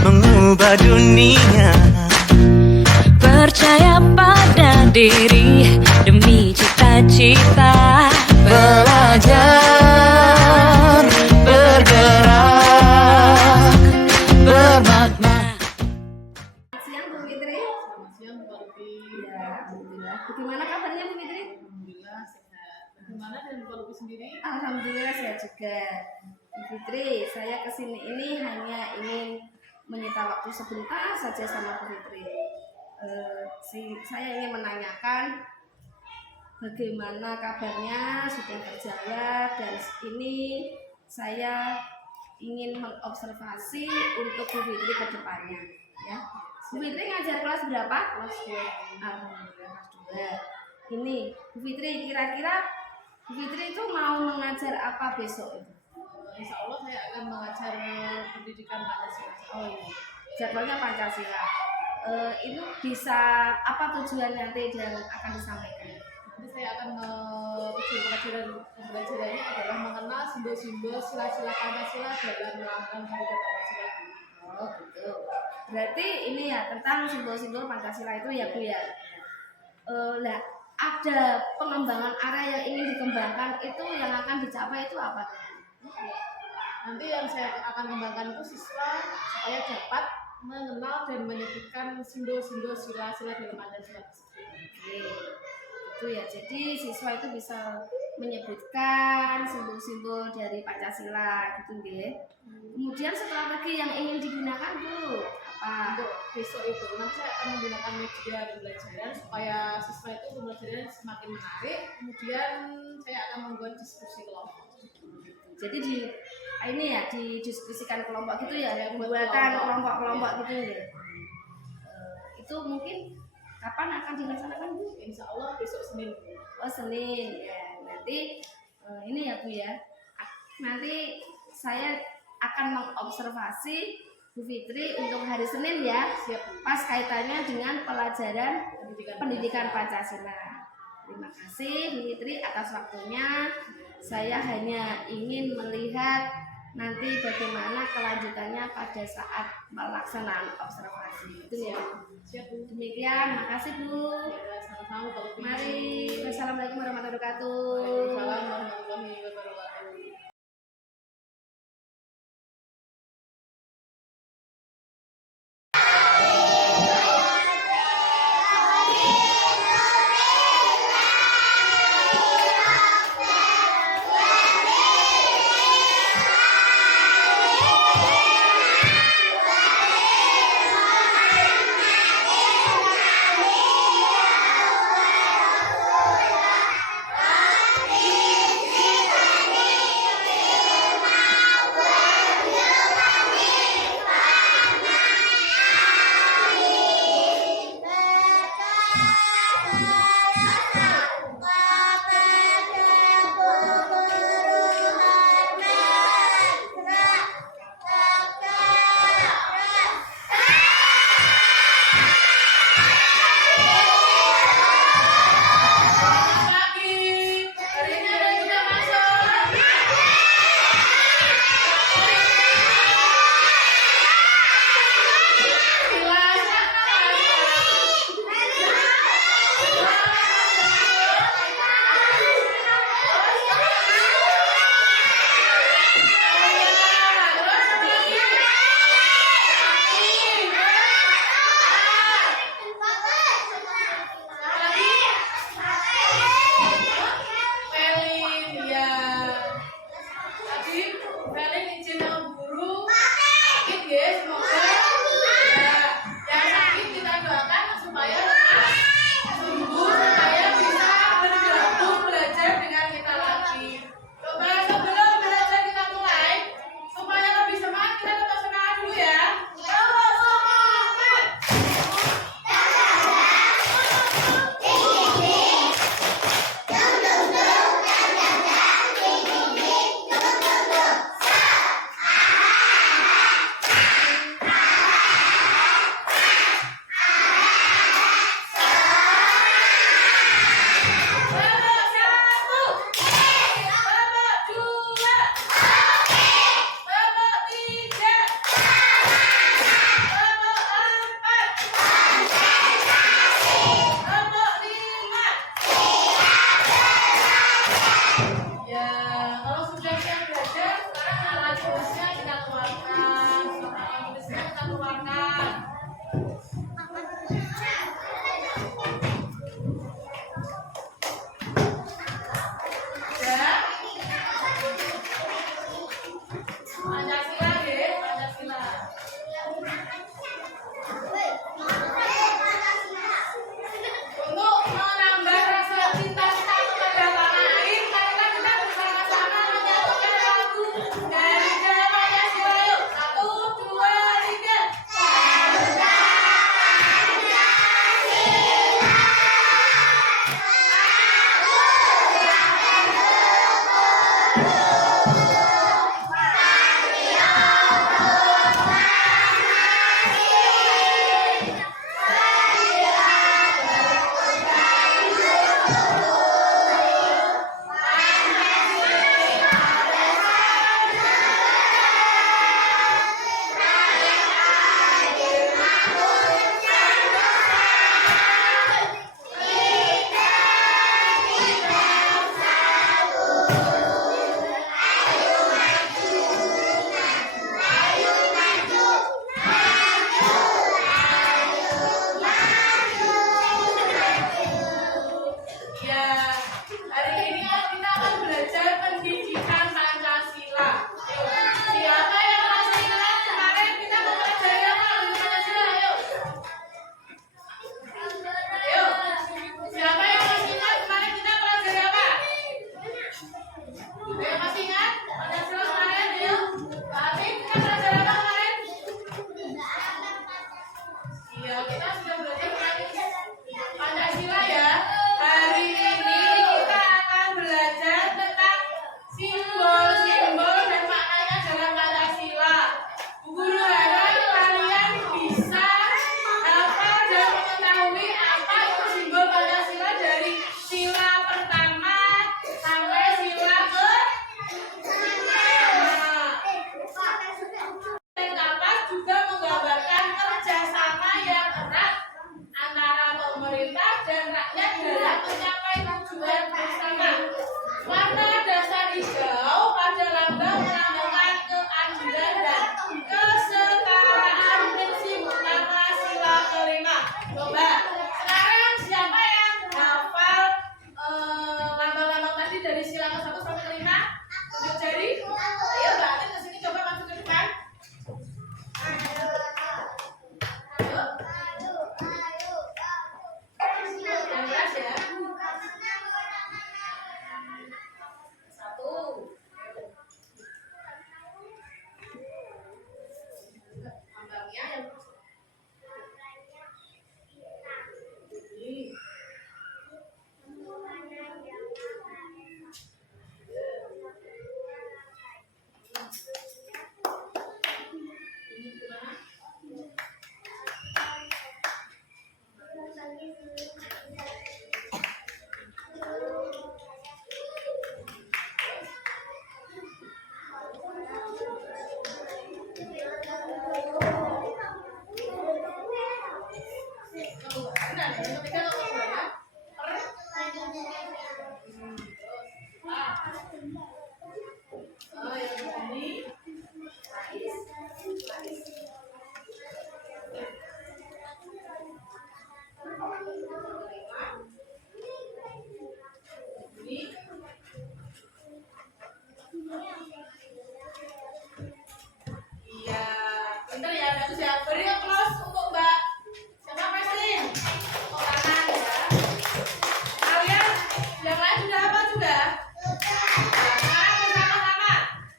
mengubah dunia. Percaya pada diri demi cita-cita. Belajar, bergerak, bermakna. Siang Bu Fitri. Selamat siang Bu Lupi. Ya, alhamdulillah. Bagaimana kabarnya Bu Fitri? Alhamdulillah sehat. Bagaimana dengan Bu Lupi sendiri? Alhamdulillah sehat juga. Bu Fitri, saya kesini ini hanya ingin menyita waktu sebentar saja sama Bu Fitri. Saya ingin menanyakan bagaimana kabarnya, sudah terjawab, dan ini saya ingin mengobservasi untuk Bu Fitri ke depannya, ya. Bu Fitri ngajar kelas berapa? Kelas 2. Alhamdulillah kelas 2. Ini Bu Fitri, kira-kira Bu Fitri itu mau mengajar apa besok itu? Insya Allah saya akan mengajar pendidikan Pancasila. Oh iya, jadwalnya Pancasila. Itu bisa apa tujuan nanti yang akan disampaikan? Nanti saya akan tujuan pembelajarannya adalah mengenal simbol-simbol sila-sila Pancasila dalam melambang Hari Pancasila. Oh gitu. Berarti ini ya tentang simbol-simbol Pancasila itu ya Bu ya. Lah ada pengembangan area yang ingin dikembangkan itu yang akan dicapai itu apa? Nanti yang saya akan kembangkan itu siswa supaya dapat mengenal dan menyebutkan simbol-simbol sila-sila dalam Pancasila tersebut. Oke, itu ya. Jadi siswa itu bisa menyebutkan simbol-simbol dari Pancasila gitu nggih. Kemudian strategi yang ingin digunakan Bu apa? Untuk besok itu nanti saya akan menggunakan media pembelajaran supaya siswa itu pembelajaran semakin menarik. Kemudian saya akan membuat diskusi kelompok. Jadi ini ya didiskusikan kelompok gitu ya, Buat membuatkan kelompok. kelompok-kelompok gitu ya. Itu mungkin kapan akan dilaksanakan Bu? Insya Allah besok Senin. Oh Senin ya. Nanti ini ya Bu ya. Nanti saya akan mengobservasi Bu Fitri untuk hari Senin ya. Siap. Pas kaitannya dengan pelajaran pendidikan Pancasila. Pancasila. Terima kasih Bu Fitri atas waktunya. Saya hanya ingin melihat nanti bagaimana kelanjutannya pada saat pelaksanaan observasi. Itu ya. Siap Bu. Demikian, makasih Bu. Ya, sama-sama Bu. Mari. Wassalamualaikum warahmatullahi wabarakatuh. Waalaikumsalam warahmatullahi wabarakatuh. keluarkan. Ya. Pancasila nggih, Pancasila. Untuk menambah rasa cinta kita kepada tanah air, marilah kita bersama-sama menyanyikan lagu dari Pancasila. Yuk, 1, 2, 3. Ya, hari ini kita akan belajar pendidikan Pancasila. Yuk, siapa yang masih ingat kemarin kita mempelajari apa di Pancasila? Yuk. Yuk. Siapa yang masih ingat kemarin kita pelajari apa? Ada yang masih ingat Pancasila kemarin? Yuk. Berarti kita belajar apa kemarin? Iya, kita sudah belajar Pancasila ya. Hari ini kita akan belajar tentang simbol-simbol dan maknanya dalam Pancasila. Bu Guru harap kalian bisa hafal dan mengetahui apa itu simbol Pancasila dari sila pertama sampai sila dan kapas juga menggambarkan kerjasama yang erat antara pemerintah dan rakyat dalam mencapai tujuan bersama. Warna dasar hijau pada lambang melambangkan keadilan dan kesetaraan prinsip utama sila kelima. Coba sekarang siapa yang hafal lambang-lambang tadi dari sila ke-1 sampai ke-5? Tunjuk jari. Ayo berarti ke sini coba masuk ke depan. Ayo. Yang keras ya. 1. Lambangnya yang ini. Ini gimana? Benar, yang ketiga apa gimana? Oh, yang ini. Iya, bentar ya, bagus ya. Beri applause untuk Mbak. Siapa Meslin? Oh, kanan ya. Kalian yang lain sudah apa juga? Nah, sekarang bersama-sama.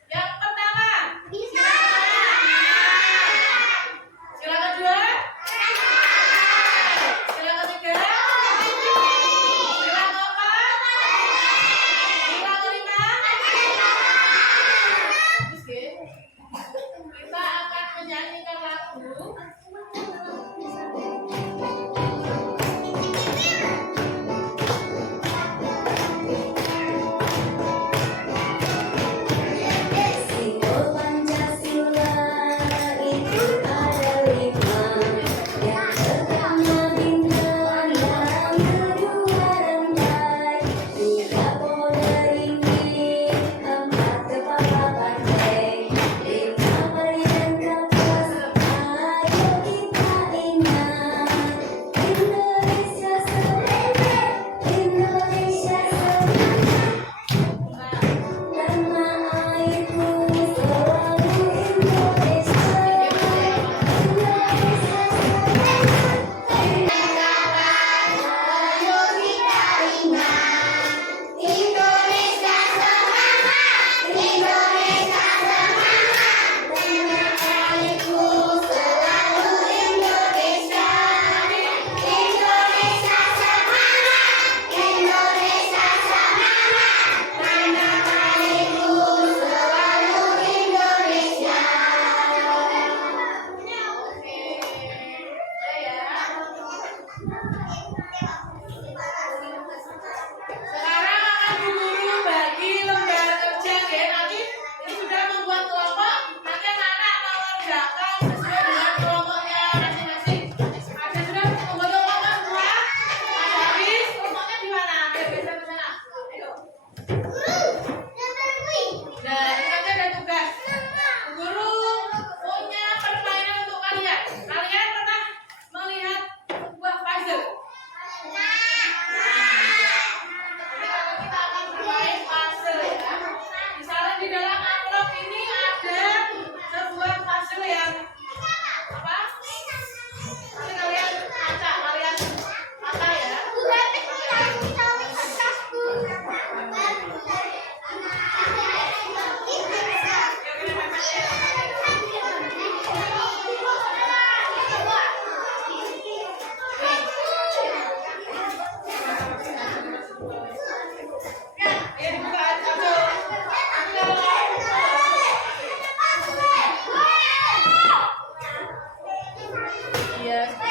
Yang pertama, sila pertama. Sila kedua. Sila ketiga. Sila keempat. Sila kelima. Terus kita akan menyanyikan lagu. Simbol Pancasila itu ada 5. Yang pertama bintang, yang kedua rantai, 3 pola ringkih, 4 kepala banteng, 5 meriam kapas, Iya.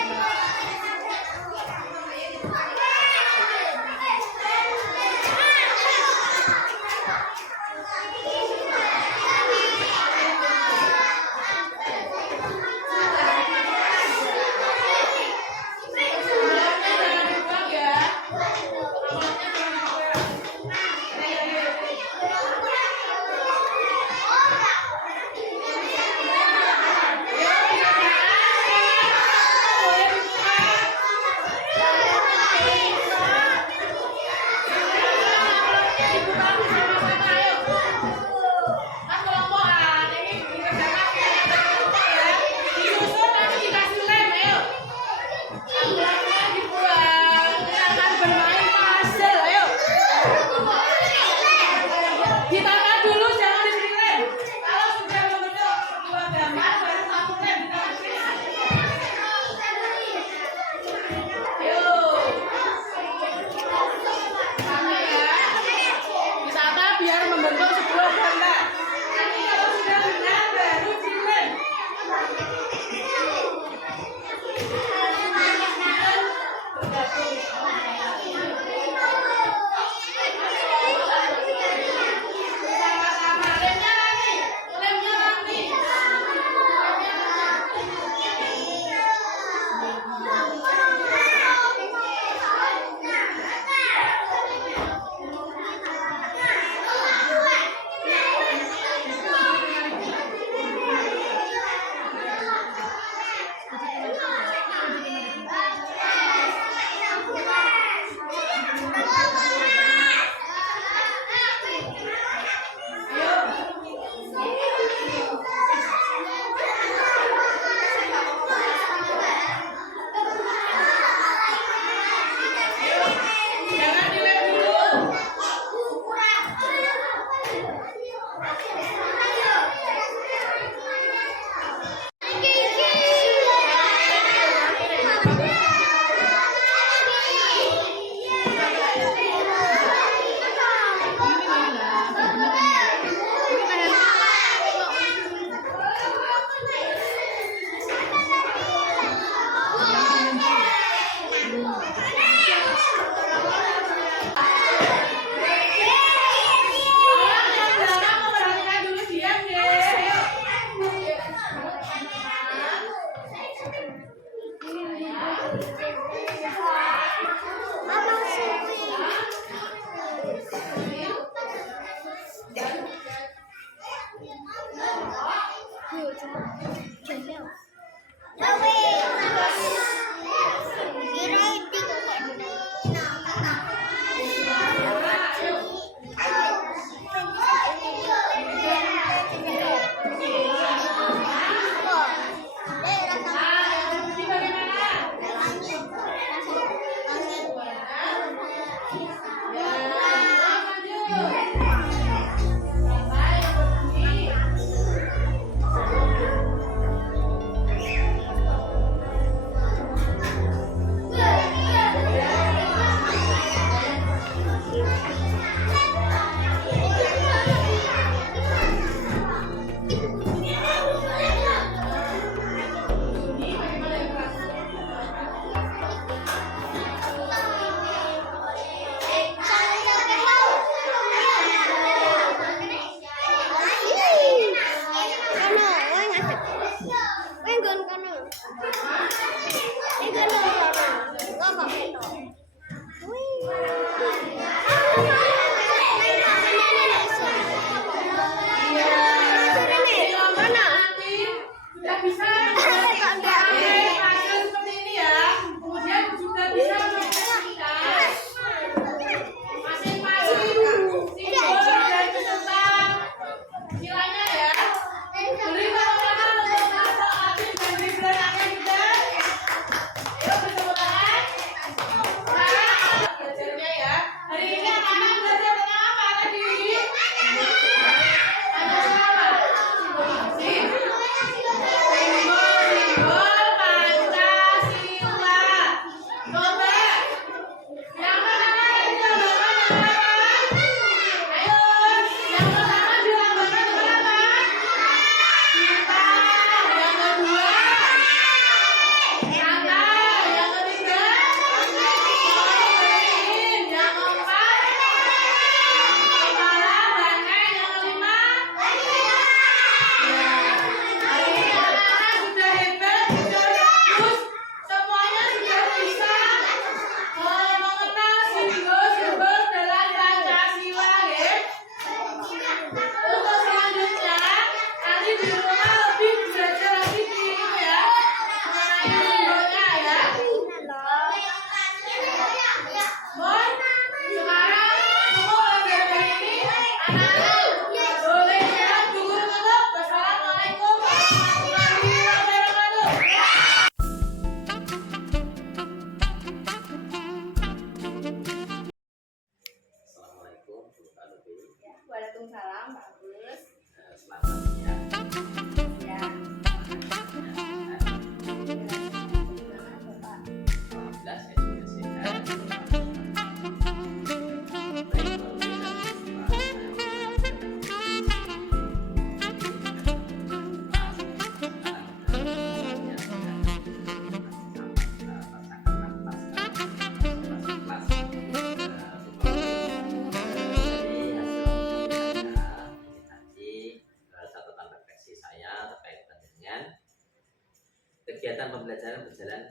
kegiatan pembelajaran berjalan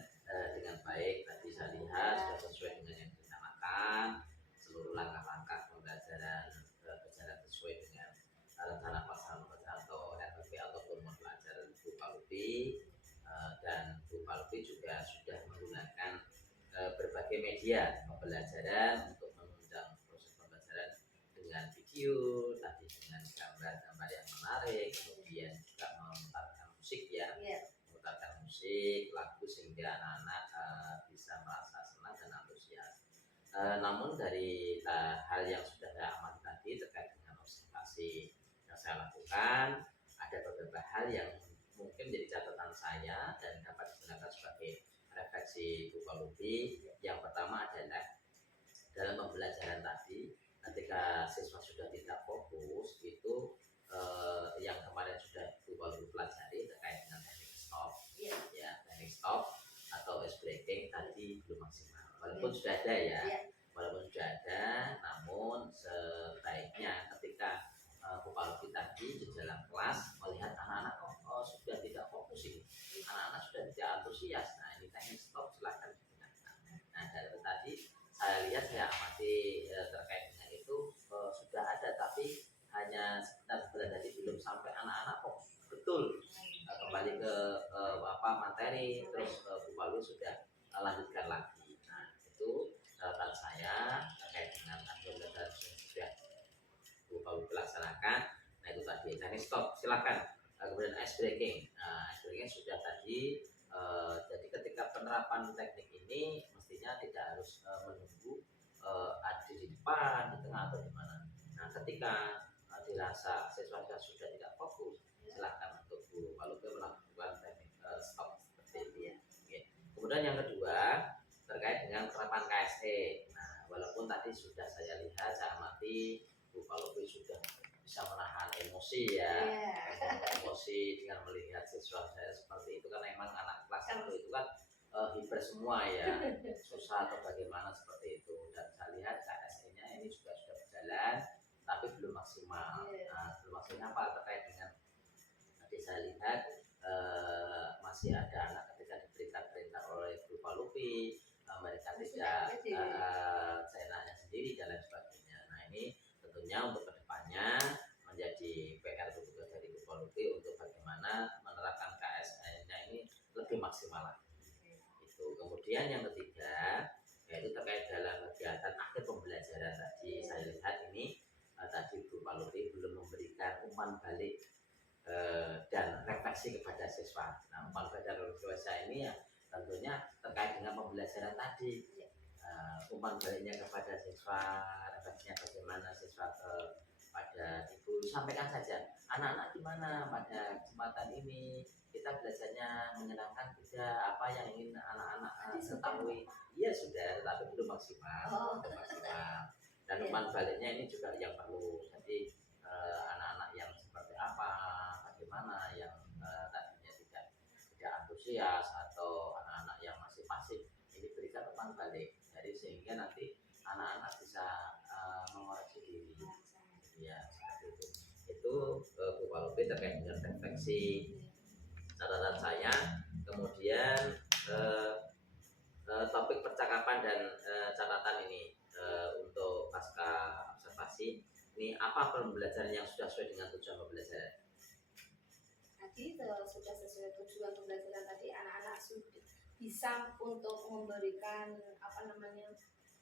dengan baik. Tadi saya lihat sudah sesuai dengan yang direncanakan, seluruh langkah-langkah pembelajaran berjalan sesuai dengan rencana pelaksanaan pembelajaran atau RPP ataupun pembelajaran Bu Palupi. Dan Bu Palupi juga sudah menggunakan berbagai media pembelajaran untuk menunjang proses pembelajaran dengan video, tadi dengan gambar-gambar yang menarik, kemudian juga memutarkan musik ya, memutarkan musik, lagu sehingga anak-anak bisa merasa senang dan antusias. Namun dari hal yang sudah saya amati tadi terkait dengan observasi yang saya lakukan, ada beberapa hal yang mungkin menjadi catatan saya dan dapat digunakan sebagai refleksi Bu Palupi. Yang pertama adalah dalam pembelajaran tadi, ketika siswa sudah tidak fokus itu yang kemarin sudah Bu Palupi pelajari terkait dengan teknik stop, ya teknik stop atau ice breaking tadi belum maksimal. Walaupun sudah ada ya, walaupun sudah ada, namun sebaiknya ketika Bu Palupi tadi di dalam kelas melihat anak-anak sudah tidak fokus ini, anak-anak sudah tidak antusias. Nah ini teknik stop silahkan digunakan. Nah dari tadi saya lihat, saya amati terkait dengan itu sudah ada, tapi hanya sekitar berada di belum sampai anak-anak fokus betul kembali ke materi, terus Bu Palupi sudah lanjutkan lagi. Nah itu catatan saya terkait dengan pembelajaran yang sudah Bu Palupi laksanakan. Nah itu tadi teknik stop silakan. Kemudian ice breaking, ice breaking sudah tadi. Jadi ketika penerapan teknik ini mestinya tidak harus menunggu ada di depan, di tengah atau di mana. Nah ketika dirasa siswa sudah tidak fokus, silakan untuk Bu Palupi melakukan teknik stop seperti itu. Oke. Kemudian yang kedua terkait dengan penerapan KSE. Nah walaupun tadi sudah saya lihat, saya amati Bu Palupi sudah bisa menahan emosi ya, emosi dengan melihat siswa saya seperti itu, karena memang anak kelas 1 itu kan hiper semua ya, susah atau bagaimana seperti itu. Dan saya lihat KSE-nya ini juga sudah berjalan, tapi belum maksimal. Nah, belum maksimal apa terkait dengan tadi saya lihat masih ada anak ketika diberikan perintah oleh Bu Palupi, mereka tidak seenaknya sendiri dan lain sebagainya. Nah ini tentunya untuk kedepannya menjadi PR juga dari Bu Palupi untuk bagaimana menerapkan KSN-nya ini lebih maksimal lagi. Itu. Kemudian yang ketiga yaitu terkait dalam kegiatan akhir pembelajaran tadi, saya lihat ini tadi Bu Palupi belum memberikan umpan balik dan refleksi kepada siswa. Nah umpan balik dan refleksi ini ya tentunya terkait dengan pembelajaran tadi. Umpan baliknya kepada siswa, refleksinya bagaimana siswa pada ibu, sampaikan saja anak-anak gimana pada kesempatan ini, kita belajarnya menyenangkan tidak, apa yang ingin anak-anak ketahui. Iya sudah, tapi belum maksimal, belum maksimal. Dan umpan baliknya ini juga yang perlu. Jadi anak-anak yang seperti apa, bagaimana yang tadinya tidak antusias atau anak-anak yang masih pasif, ini berikan umpan balik. Jadi sehingga nanti anak-anak bisa mengoreksi diri. Ya seperti itu. Itu Bu Palupi terkait dengan refleksi catatan saya. Kemudian topik percakapan dan catatan ini untuk pasca observasi ini, apa pembelajaran yang sudah sesuai dengan tujuan pembelajaran? Tadi sudah sesuai tujuan pembelajaran tadi, anak-anak sudah bisa untuk memberikan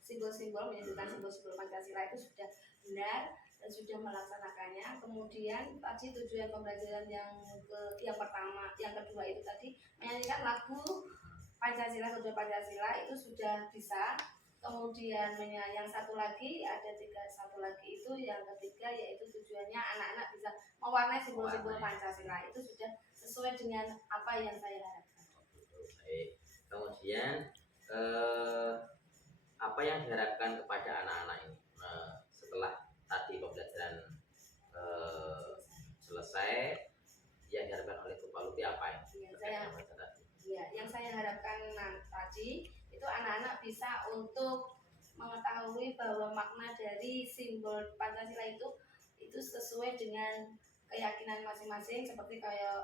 simbol-simbol, menyebutkan simbol-simbol Pancasila itu sudah benar dan sudah melaksanakannya. Kemudian tadi tujuan pembelajaran yang pertama, yang kedua itu tadi menyanyikan lagu Pancasila, tujuan Pancasila itu sudah bisa. Kemudian yang satu lagi satu lagi itu yang ketiga, yaitu tujuannya anak-anak bisa mewarnai simbol-simbol Pancasila, itu sudah sesuai dengan apa yang saya harapkan. Baik. Kemudian apa yang diharapkan kepada anak-anak ini setelah tadi pembelajaran selesai, yang diharapkan oleh Bu Palupi apa yang saya harapkan tadi itu anak-anak bisa untuk mengetahui bahwa makna dari simbol Pancasila itu sesuai dengan keyakinan masing-masing, seperti kayak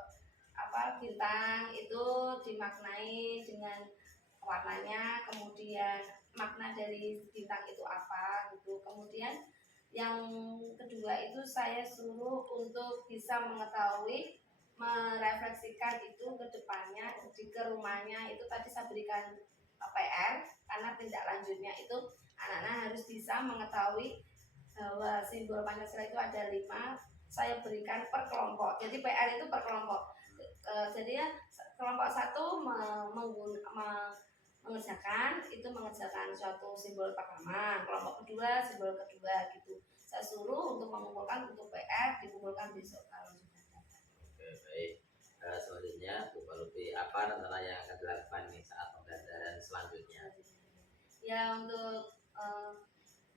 bintang itu dimaknai dengan warnanya, kemudian makna dari bintang itu apa gitu. Kemudian yang kedua itu saya suruh untuk bisa mengetahui, merefleksikan itu ke depannya ke rumahnya. Itu tadi saya berikan PR karena tindak lanjutnya itu anak-anak harus bisa mengetahui bahwa simbol Pancasila itu ada 5. Saya berikan per kelompok, jadi PR itu per kelompok. Jadi ya kelompok 1 mengerjakan suatu simbol pertama, kelompok kedua simbol kedua gitu. Saya suruh untuk mengumpulkan untuk PR, dikumpulkan besok kalau sudah dapat. Oke, baik. Selanjutnya Bu Palupi, apa rencana yang akan dilakukan nih saat pembelajaran selanjutnya? Ya untuk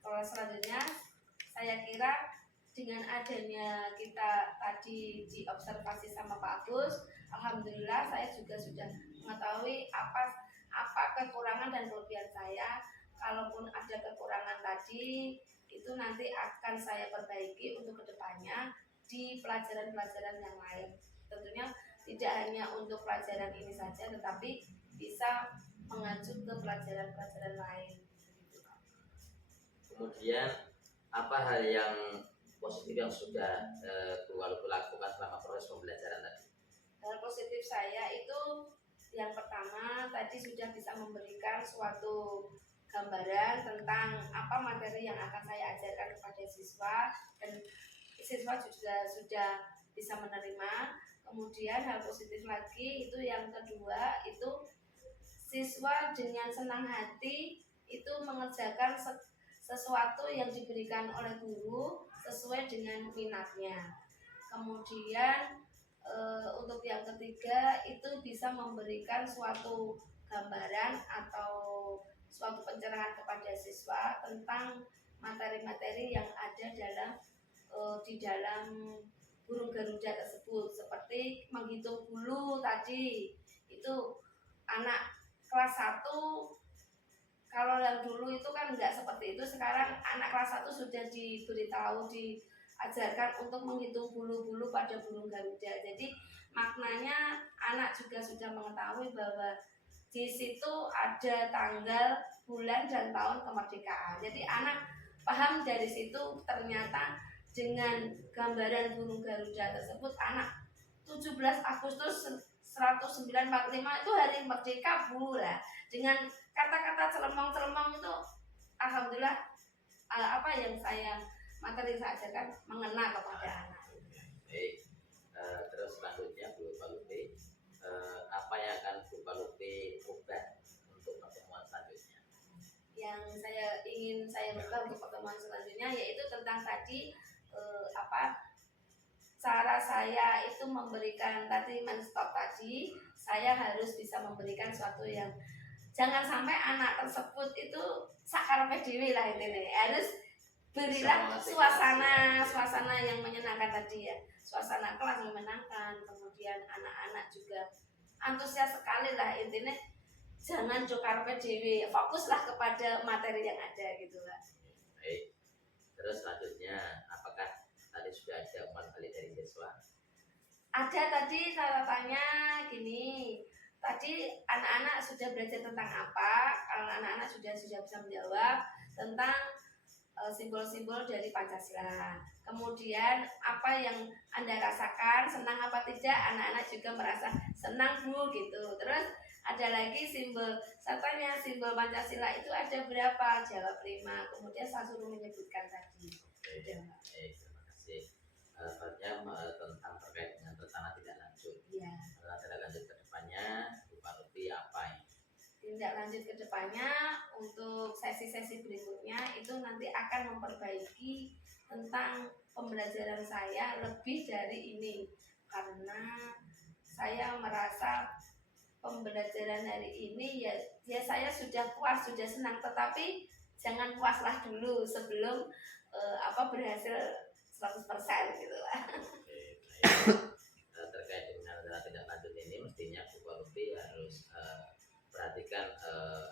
kalau selanjutnya saya kira dengan adanya kita tadi diobservasi sama Pak Agus, alhamdulillah saya juga sudah mengetahui apa kekurangan dan kelebihan saya. Kalaupun ada kekurangan tadi, itu nanti akan saya perbaiki untuk kedepannya di pelajaran-pelajaran yang lain. Tentunya tidak hanya untuk pelajaran ini saja, tetapi bisa mengacu ke pelajaran-pelajaran lain. Kemudian apa hal yang positif yang sudah Bu Palupi lakukan selama proses pembelajaran tadi? Hal positif saya itu yang pertama tadi sudah bisa memberikan suatu gambaran tentang apa materi yang akan saya ajarkan kepada siswa, dan siswa juga sudah bisa menerima. Kemudian hal positif lagi itu yang kedua, itu siswa dengan senang hati itu mengerjakan sesuatu yang diberikan oleh guru sesuai dengan minatnya. Kemudian untuk yang ketiga itu bisa memberikan suatu gambaran atau suatu pencerahan kepada siswa tentang materi-materi yang ada di dalam burung garuda tersebut, seperti menghitung bulu tadi. Itu anak kelas 1, kalau yang dulu itu kan enggak seperti itu, sekarang anak kelas 1 sudah diajarkan untuk menghitung bulu-bulu pada burung garuda. Jadi maknanya anak juga sudah mengetahui bahwa di situ ada tanggal, bulan, dan tahun kemerdekaan. Jadi anak paham dari situ. Ternyata dengan gambaran burung garuda tersebut, anak 17 Agustus 1945 itu hari merdeka Bu lah. Dengan kata-kata celemong-celemong itu, alhamdulillah apa yang materi saya ajarkan mengena kepada anak. Baik. Terus selanjutnya Bu Palupi, apa yang akan Bu Palupi ubah untuk pertemuan selanjutnya? Yang ingin saya ubah untuk pertemuan selanjutnya yaitu tentang tadi cara saya itu memberikan tadi men-stop tadi. Saya harus bisa memberikan sesuatu yang jangan sampai anak tersebut itu sakarepe dhewe lah intine. Harus berilah suasana yang menyenangkan tadi ya. Suasana kelas yang menyenangkan, kemudian anak-anak juga antusias sekali lah intinya. Jangan jokarepe dhewe, fokuslah kepada materi yang ada gitu lah. Baik. Terus selanjutnya, apakah tadi sudah ada umpan balik dari siswa? Ada tadi saya tanya gini. Tadi anak-anak sudah belajar tentang apa? Kalau anak-anak sudah bisa menjawab tentang simbol-simbol dari Pancasila. Kemudian apa yang Anda rasakan, senang apa tidak? Anak-anak juga merasa senang Bu gitu. Terus ada lagi simbol, saya tanya simbol Pancasila itu ada berapa? Jawab 5. Kemudian saya suruh menyebutkan tadi. Baik, terima kasih. Selanjutnya tentang terkait dengan rencana tidak lanjut. Iya. Rencana tidak lanjut ke depannya, Bu Palupi apa ini? Tindak lanjut ke depannya untuk sesi-sesi berikutnya itu nanti akan memperbaiki tentang pembelajaran saya lebih dari ini, karena saya merasa pembelajaran hari ini ya saya sudah puas, sudah senang, tetapi jangan puaslah dulu sebelum berhasil 100% gitu lah. Oke, baik. Terkait dengan rencana tidak lanjut ini mestinya Bu Palupi harus perhatikan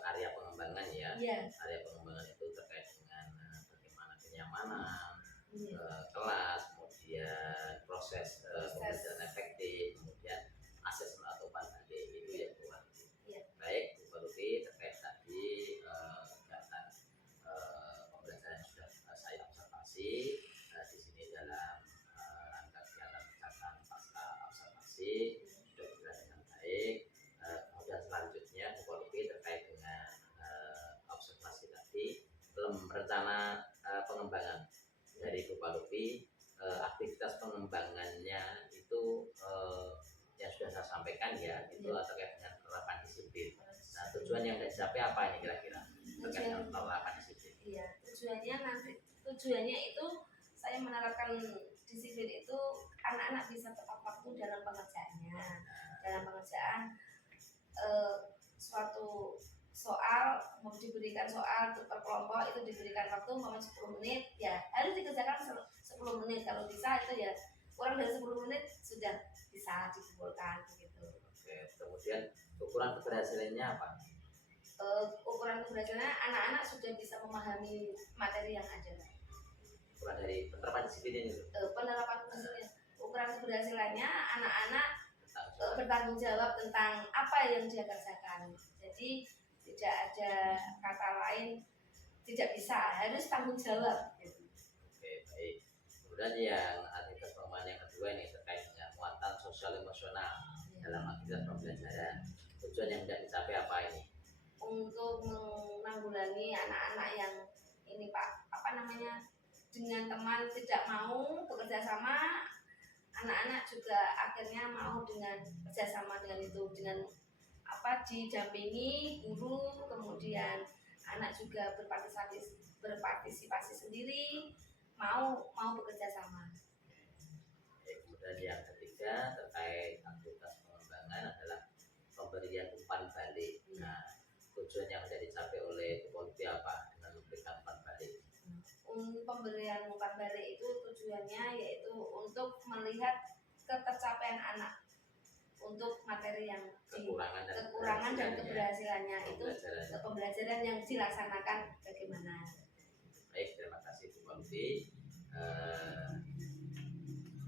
area pengembangan ya. Iya. Area pengembangan itu terkait dengan bagaimana kenyamanan kelas, kemudian proses pembelajaran efektif, kemudian Lutfi, aktivitas pengembangannya itu yang sudah saya sampaikan ya, itu terkait dengan penerapan disiplin. Nah, tujuan yang dicapai apa ini kira-kira terkait dengan penerapan disiplin? Iya, tujuannya itu saya menerapkan disiplin itu anak-anak bisa tepat waktu dalam pengerjaannya. Dalam pengerjaan suatu soal mau diberikan soal per kelompok itu diberikan waktu umpamanya 10 menit ya harus dikerjakan 10 menit, kalau bisa itu ya kurang dari 10 menit sudah bisa dikumpulkan gitu. Oke, kemudian ukuran keberhasilannya apa? Ukuran keberhasilannya anak-anak sudah bisa memahami materi yang ada. Ukuran dari penerapan disiplin ini Penerapan ukuran keberhasilannya anak-anak tentang bertanggung jawab tentang apa yang dia kerjakan. Jadi tidak ada kata lain tidak bisa, harus tanggung jawab. Oke, baik. Kemudian yang aktivitas pengembangan yang kedua ini terkait dengan muatan sosial emosional dalam aktivitas pembelajaran. Tujuan yang tidak dicapai apa ini? Untuk menanggulangi anak-anak yang ini Pak, dengan teman tidak mau bekerja sama, anak-anak juga akhirnya mau dengan kerjasama dengan itu, dengan didampingi guru, kemudian anak juga berpartisipasi sendiri, mau bekerja sama. Kemudian yang ketiga terkait aktivitas pengembangan adalah pemberian umpan balik. Nah, tujuan yang sudah dicapai oleh Lutfi apa dengan memberikan umpan balik? Pemberian umpan balik itu tujuannya yaitu untuk melihat ketercapaian anak untuk materi yang kekurangan dan keberhasilannya itu pembelajaran yang dilaksanakan bagaimana. Baik, terima kasih Bu Lutfi.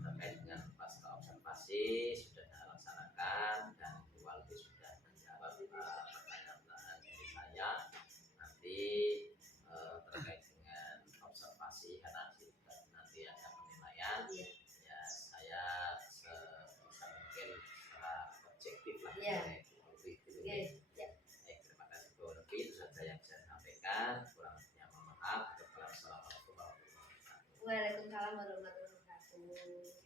Terkait dengan pasca observasi sudah dilaksanakan dan Bu Lutfi sudah menjawab pertanyaan-pertanyaan dari saya. Nanti terkait dengan observasi karena nanti ada penilaian, ya saya sebisa mungkin secara objektif lah. Baik, terima kasih Bu Lutfi, itu saja yang saya sampaikan. Kurang lebihnya mohon maaf. Assalamualaikum warahmatullahi wabarakatuh. Waalaikumsalam warahmatullahi wabarakatuh.